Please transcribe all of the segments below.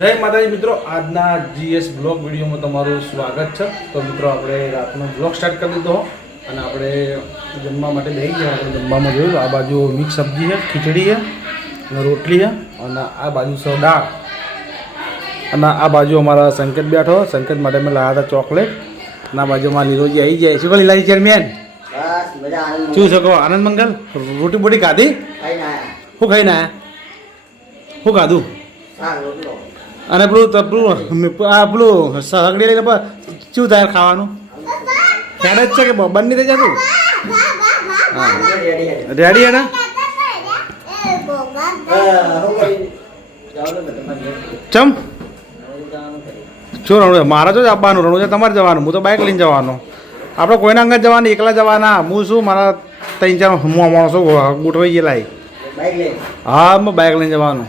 જય માતાજી મિત્રો, આજના જીએસ બ્લોગ વિડીયોમાં તમારું સ્વાગત છે. તો મિત્રો આપણે રાતનો બ્લોગ સ્ટાર્ટ કરી દીધો અને આપણે જમવા માટે બેસી ગયા. આપણે જમવામાં જોયું આ બાજુ મિક્સ સબ્જી છે, ખીચડી છે અને રોટલી છે અને આ બાજુ છે દાળ અને આ બાજુ અમારા સંકેત બેઠો. સંકેત માટે મેં લાવ્યા હતા ચોકલેટ અને આ બાજુમાં લીલોજી આવી જાય. શું કહે લીલાજી ચેરમેન? શું છે કહો? આનંદ મંગલ. રોટી બોટી ખાધી? શું ખાઈને આવ્યા? શું ખાધું? અને પેલું સગડી લઈને શું થાય ખાવાનું? ખેડ જ છે કે બંધ થઈ જતું? હા રેડી હે ને? ચમ શું રણું? મારે તો જ આવવાનું. રણું છે તમારે જવાનું. હું તો બાઇક લઈને જવાનો. આપણે કોઈના અંગત જવાનું, એકલા જવાના. હું શું મારા 3-4 માણસો ગોઠવાઈ ગયેલા. હા હું બાઇક લઈને જવાનું.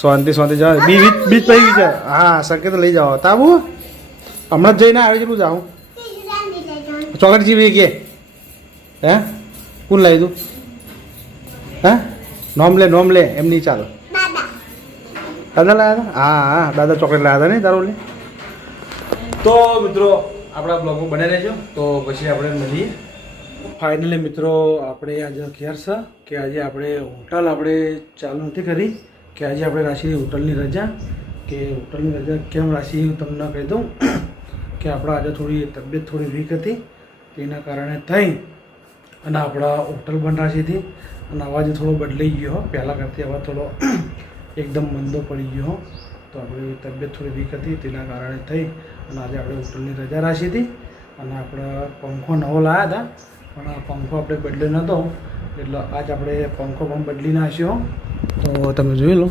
શાંતિ જવા બીજ પડી છે. હા સંકેત લઈ જાઓ. તાબુ હમણાં જ જઈને આવી જેટલું જાઉં. ચોકલેટ જીવી કે હે કોણ લાવી તું? હે નોમ લે એમ નહીં ચાલો. દાદા લાવ્યા હતા? હા દાદા ચોકલેટ લાવ્યા હતા નહીં તારું લે. તો મિત્રો આપણા બ્લોગમાં બને રહેજો. તો પછી આપણે મળીએ. ફાઇનલી મિત્રો આપણે આજે ઘેર છે કે આજે આપણે હોટલ આપણે ચાલુ નથી કરી કે આજે આપણે રાખી હોટલની રજા. કે હોટલની રજા કેમ રાખી હું તમને કહી દઉં કે આપણા આજે થોડી તબિયત થોડી વીક હતી તેના કારણે થઈ અને આપણા હોટલ બંધ રાખી હતી અને અવાજ થોડો બદલાઈ ગયો. પહેલાં કરતી અવાજ થોડો એકદમ મંદો પડી ગયો. તો આપણી તબિયત થોડી વીક હતી તેના કારણે થઈ અને આજે આપણે હોટલની રજા રાખી હતી અને આપણે પંખો નવો લાવ્યા હતા પણ આ પંખો આપણે બદલ્યો નહોતો એટલે આજ આપણે પંખો પણ બદલી નાખ્યો. તો તમે જોઈ લો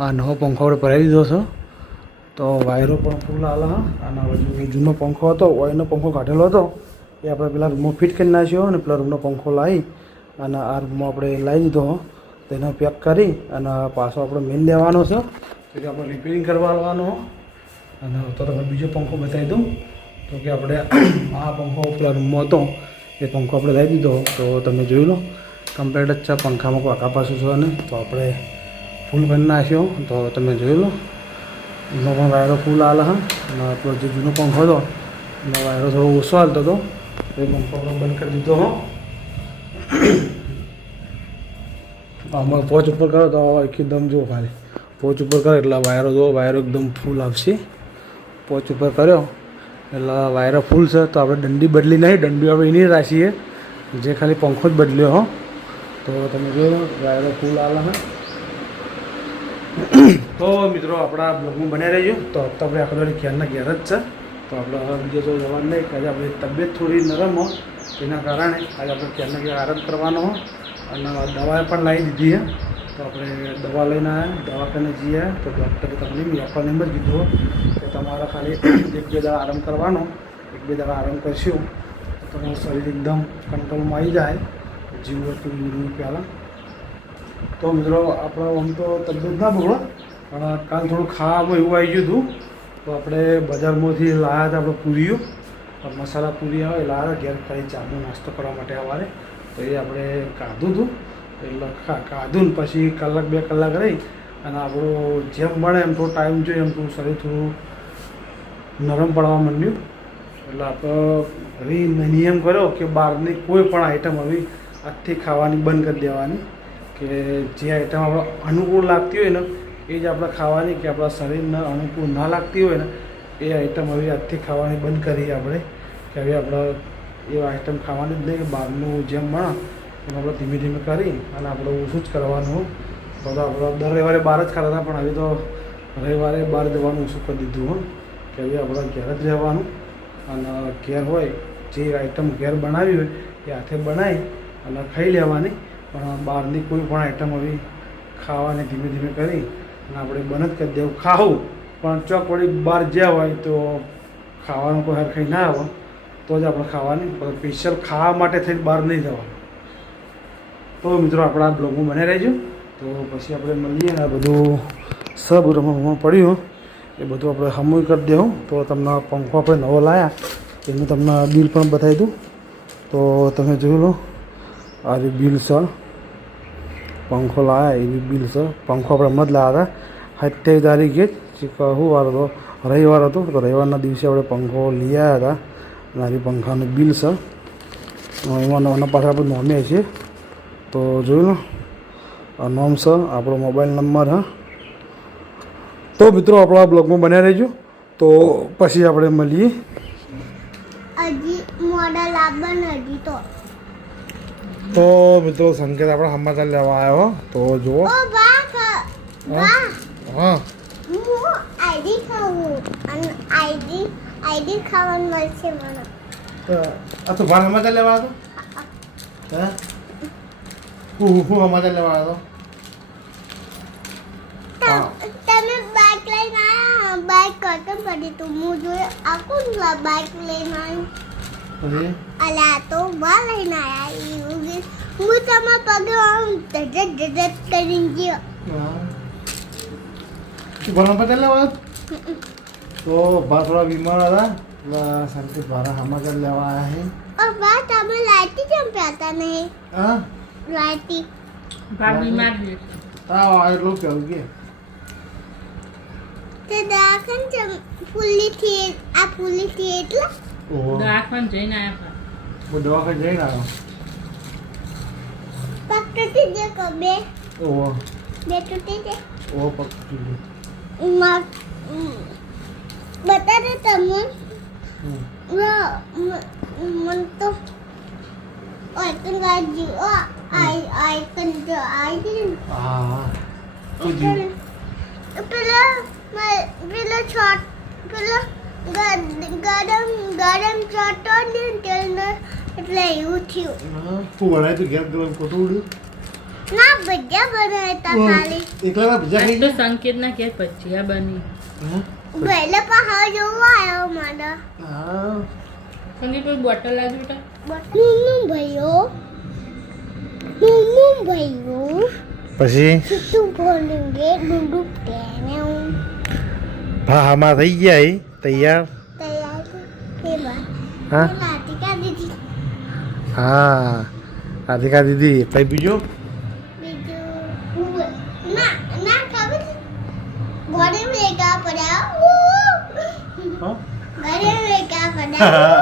આ નવો પંખો આપણે ભરાવી દીધો છે. તો વાયરો પણ ફૂલ આલે અને જૂનો પંખો હતો ઓઇલનો પંખો કાઢેલો હતો એ આપણે પેલા રૂમમાં ફિટ કરી નાખ્યો અને પેલા રૂમનો પંખો લાવી અને આ રૂમમાં આપણે લાવી દીધો. તેને પેક કરી અને પાછો આપણે મેલ લેવાનો છે તેથી આપણે રિપેરિંગ કરવા આવવાનો. અને તો તમે બીજો પંખો બતાવી દઉં તો કે આપણે આ પંખો પેલા રૂમમાં હતો એ પંખો આપણે લાવી દીધો. તો તમે જોઈ લો કમ્પ્લીટ જ છે. પંખામાં કોઈ આખા પાછું છે ને તો આપણે ફૂલ કરી નાખ્યો. તો તમે જોઈ લો એનો પણ વાયરો ફૂલ આલે હા અને આપણો જે જૂનો પંખો હતો એનો વાયરો થોડો ઓછો હાલતો હતો એ પંખો આપણે બંધ કરી દીધો. હો આમાં પોચ ઉપર કરો તો એકદમ જુઓ ખાલી પોચ ઉપર કરો એટલે વાયરો જુઓ વાયરો એકદમ ફૂલ આવશે. પોચ ઉપર કર્યો એટલે વાયરો ફૂલ છે. તો આપણે દંડી બદલી નહીં, દંડી આપણે એની રાખીએ જે ખાલી પંખો જ બદલ્યો. હો તો તમે જોયો વાયરો ફૂલ આલે હા. તો મિત્રો આપણા બ્લોગમાં બન્યા રહેજો. તો આપણે આખો દાડી ઘેરના ઘેર જ છે. તો આપણે બીજો તો જવાનું નહીં કે આજે આપણી તબિયત થોડી નરમ હોય તેના કારણે આજે આપણે ઘેરના ઘેર આરામ કરવાનો હોય અને દવા પણ લાવી દીધી છે. તો આપણે દવા લઈને આવ્યા, દવાખાને જઈએ તો ડૉક્ટરે તમને આપણને એમ જ કીધું કે તમારે ખાલી 1-2 દાડા આરામ કરવાનો. 1-2 દાડા આરામ કરશું તો તમારું શરીર એકદમ કંટ્રોલમાં આવી જાય જીવ હતું પહેલાં. તો મિત્રો આપણો આમ તો તબિયત ના બગડો પણ કાલ થોડું ખાવામાં એવું આવી ગયું હતું. તો આપણે બજારમાંથી લાવ્યા હતા આપણે પૂરીઓ મસાલા પૂરી આવે લાવ્યા ઘેર ખાલી ચાનો નાસ્તો કરવા માટે સવારે. તો એ આપણે ખાધું હતું એટલે ખાધું ને પછી 1-2 કલાક રહી અને આપણું જેમ મળે એમ થોડો ટાઈમ જોઈએ એમ થોડું શરીર થોડું નરમ પડવા માંડ્યું. એટલે આપણે હવે નિયમ કર્યો કે બહારની કોઈ પણ આઈટમ હવે આજથી ખાવાની બંધ કરી દેવાની. કે જે આઈટમ આપણે અનુકૂળ લાગતી હોય ને એ જ આપણે ખાવાની. કે આપણા શરીરને અનુકૂળ ના લાગતી હોય ને એ આઈટમ હવે આજથી ખાવાની બંધ કરીએ આપણે. કે હવે આપણે એ આઈટમ ખાવાની જ નહીં કે બહારનું જેમ મળે એમ આપણે ધીમે ધીમે કરી અને આપણે ઓછું જ કરવાનું. બધા આપણે દર રવિવારે બહાર જ ખાતા હતા પણ હવે તો રવિવારે બહાર જવાનું ઓછું કરી દીધું. કે હવે આપણે ઘેર જ રહેવાનું અને ઘેર હોય જે આઈટમ ઘેર બનાવી હોય એ હાથે બનાવી અને ખાઈ લેવાની. પણ બહારની કોઈ પણ આઈટમ હવે ખાવાની ધીમે ધીમે કરી અને આપણે બંધ જ કરી દેવું. ખાવું પણ ચોક વળી બહાર જ્યાં હોય તો ખાવાનું કોઈ હરખાઈ ના આવે તો જ આપણે ખાવાની. પણ સ્પેશિયલ ખાવા માટે થઈને બહાર નહીં જવાનું. તો મિત્રો આપણા બ્લોગમાં બને રહેજો. તો પછી આપણે મળીએ ને બધું સબ રમવામાં પડ્યું એ બધું આપણે હમું કરી દેવું. તો તમને પંખો આપણે નવો લાવ્યા એનું તમને બિલ પણ બતાવી દઉં. તો તમે જોઈ લો આ જે બિલ છે પંખો લાવ્યા એવી બિલ છે. પંખો આપણે હમણાં જ લાવ્યા હતા 27 તારીખે શું વાર હતો, રવિવાર હતો. તો રવિવારના દિવસે આપણે પંખો લઈ આવ્યા હતા અને આ પંખાનું બિલ છે. એમાં નોના પાસે આપણે નોમે છીએ તો જોઈ લો. આ નોમ છે, આપણો મોબાઈલ નંબર. હા, તો મિત્રો આપણા બ્લોગમાં બન્યા રહેજો. તો પછી આપણે મળીએ. હજી મોડલ આવવાનું હજી તો મિત્રો સંકેત આપણે સમાચાર લેવા આવ્યો. તો જુઓ. ઓ વાહ વાહ હા, હું આઈડી ખાવું અને આઈડી ખાવાનું મળશે મને. આ તો ભાર સમાચાર લેવા આવ્યો. હા, હું સમાચાર લેવા આવ્યો. તમે બાઇક લઈને આવ્યા, બાઇક કટમ પડી તું હું જોયું આખું બાઇક લઈને આવ્યું. અલા તો વા લઈને આવ્યા. હું તમારા પગે આમ ધડક કરીને ગયો. તું ભાર સમાચાર લેવા આવ્યો. તો ભા થોડા બીમાર હતા એટલે સંકેત ભારા સમાચાર લેવા આવ્યા છે. ઓ વાહ, તમે લાઈટી કેમ પહેરતા નહીં? હા, લાઈટી ભાગ બીમાર છે. હા, એટલું કેવું કે તે દાખન છે ફૂલી થી આ ફૂલી થી એટલે ઓહો, દવાખાને જઈને આવ્યા. હું દવાખાને જઈને આવ્યો. પગ તૂટી ગયો કે બે ઓહો, તૂટી જાય. ઓહો, પકડી બતા દે તમે મન તો આઈકન વાજી આઈકન જો આઈ હા, પેલા છોટ પેલા ગરમ છોટો ને તેલને એટલે એવું થયું. તું બનાય તું ઘેર ગરમ ખોટું ઉડ્યું. ના ભજીયા બનાવતા ખાલી એકલા ભજા આજ તો સંકેતના ઘેર ભજીયા બની. પહેલા પહાડ જોવા આવ્યો મારા હા, સંકેત કોઈ બોટલ લાવી બેટા. ભાઈઓ પછી તું બોલેંગે ડુડુ તેને હું ભા હમા થઈ ગયા તૈયાર. તૈયાર કેવા હા, રાધિકા દીદી હા, રાધિકા દીદી કઈ બીજું બીજું ના ના ખબર ગોડે મેગા પડ્યા ગોડે મેગા પડ્યા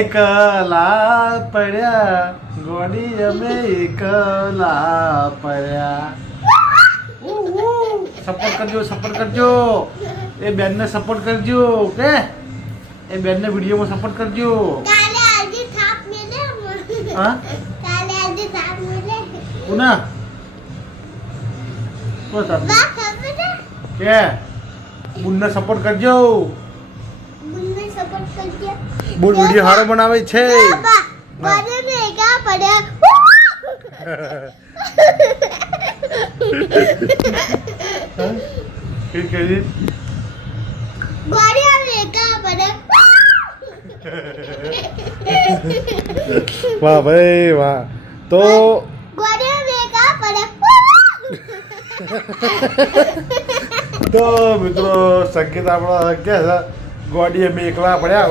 એકલા પડ્યા ગોડી અમે એકલા પડ્યા. સપોર્ટ કરજો એ બેનને સપોર્ટ કરજો. કે એ બેનને વિડીયોમાં સપોર્ટ કરજો. કાલે આજે થાપ મેલે હા, કાલે આજે થાપ મેલે પુના કોણ સાથ વાહ ખબર છે કે બુનને સપોર્ટ કરજો. મને સપોર્ટ કરજે બોલ વિડીયો સારો બનાવે છે. બાબા ગોડે મેગા પડ્યા કે કે ગોડે મેગા પડ્યા વાહ ભાઈ વાહ. તો ગોડે મેગા પડ્યા તો મિત્રો સંકેત આપણો કે છે ગોડી અમે એકલા પડ્યા.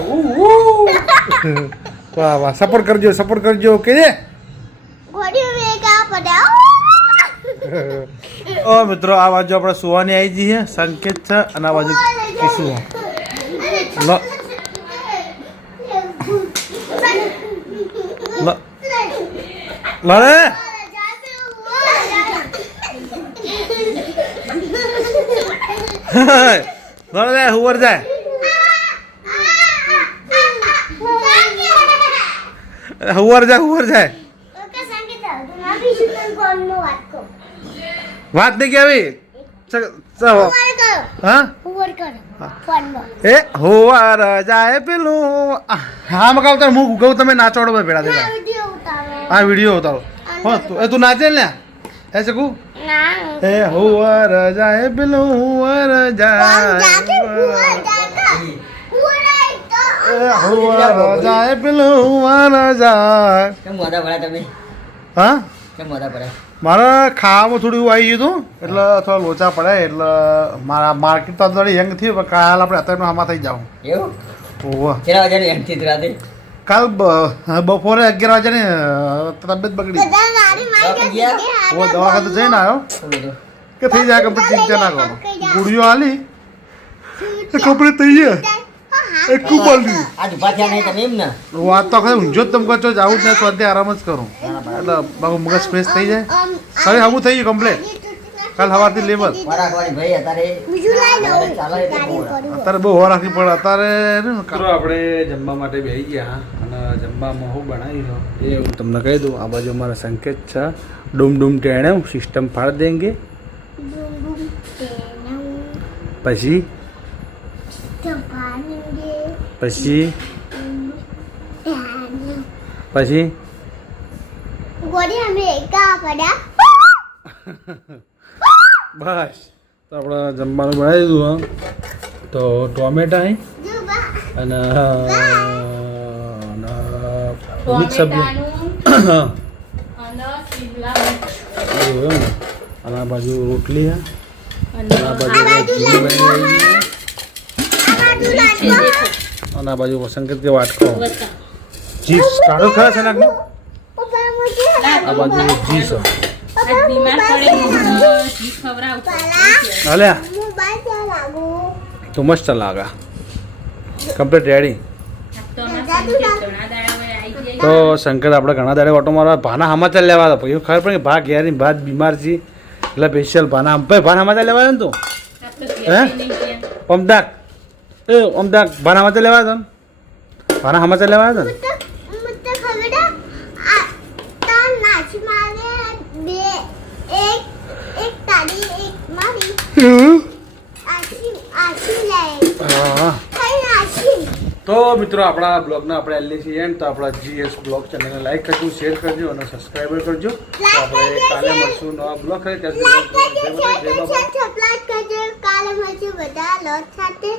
વાહ વાહ, સપોર્ટ કરજો કે ગોડે મેગા પડ્યા ઓ મિત્રો આ બાજુ આપણે સુવાની આવી જઈએ. સંકેત છે અને આ બાજુ કિશુ. લો લો રે લો રે હુવર જાય. હુવર જાય વાત નહીં કેવી. હા, એ હુવર જાય પેલું. હા મગાવ તાર હું ગઉં તમે નાચોડો ભેળા દેવા. આ વિડીયો ઉતારો. હા, તું નાચે ને એ શકું. એ હુવર જાય પેલું હુવર જાય હુવર જાય પેલું હુવર જાય. કેમ મોઢા ભર્યા તમે? હા, કેમ મોઢા ભર્યા? મારા ખાવામાં થોડું એવું આવી ગયું હતું એટલે થોડા લોચા પડ્યા એટલે મારા માર્કેટ તો અંદર યંગ થયું પણ કાલ આપણે અત્યારનું આમાં થઈ જાઉં. એવું? ઓહો, કેટલા વાગ્યાની એમ થી રાતે? કાલ બપોરે 11 વાગ્યાની તબિયત બગડી. ઓ દવાખાને જઈને આવ્યો. શું કીધું? કે થઈ જાય કમ્પ્લીટ ચિંતા ના કરો ગુડિયો આલી કમ્પ્લીટ થઈ જાય એક કુપલ દી આજ ઉભા થયા નહીં તમે એમ ને વાત તો ખરી ઊંઝો જ તમે કહો છો જાવું જ ના સ્વાધ્યાય આરામ જ કરું એટલે બાબુ મગજ ફ્રેશ થઈ જાય સારી હમું થઈ ગયું કમ્પ્લીટ કાલ સવારથી લેવલ વરાકવાળી ભાઈ અત્યારે બીજું લાઈ અત્યારે દઉં ચાલે એટલે બહુ અત્યારે બહુ હોર રાખવી પડે અત્યારે આપણે જમવા માટે બેસી ગયા અને જમવામાં હું બનાવી એ હું તમને કહી દઉં આ બાજુ અમારા સંકેત છે ડૂમ ડૂમ ટેણે સિસ્ટમ ફાડ દેંગે બૂમ બૂમ તેનું પછી ચપાનીગે પછી તેનું પછી ગોડી અમે એકા પડ્યા બસ તો આપણે જમવાનું બનાવી દીધું હા તો ટોમેટા જો બા અને મિક્સ સબ્જી હા અને શિમલા મિર્ચ એવું એમ ને અને આ બાજુ રોટલી હા અને અને આ બાજુ ખીચડી બની રહી છે. અને આ બાજુ સંકેત કે વાટકો વત્તા. ચીઝ કાઢો ખરા છે નાખને પપ્પા મુજે આ બાજુ ચીઝ આજ બીમાર પડે ઘી ખવડાવતો અલ્યા મોબાઈલ ચલાવો તો મસ્ત લાગે કમ્પ્લીટ રેડી તો અમારા સંકેત ઘણા દાડા વડે આવી જાય તો શંકર આપણે ઘણા દાડે ઓટો મારવા ભાના સમાચાર લેવા હતા પછી ખબર પડે કે ભા ઘેર ની ભાત બીમાર છે એટલે સ્પેશિયલ ભાના ભાના સમાચાર લેવા ને તું આ તો ઘેર નહીં ગયા અમદાક અમદાક ભાના સમાચાર લેવા હતા ભાના સમાચાર લેવા હતા ને મુત્તે ખબર આ તા નાચ મારે બે એક તારી એક મારી આશી લે હા કઈ આશી તો મિત્રો આપણા બ્લોગના આપણે એલડીસી એન્ડ તો આપણા જીએસ બ્લોગ ચેનલને લાઈક કરજો શેર કરજો અને સબસ્ક્રાઈબર કરજો તો આપણે કાલે મળશું નવા બ્લોગ સાથે ત્યાં સુધી કાલે મળશું બધા લોટ સાથે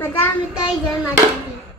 બધા મિત્ર જય માતાજી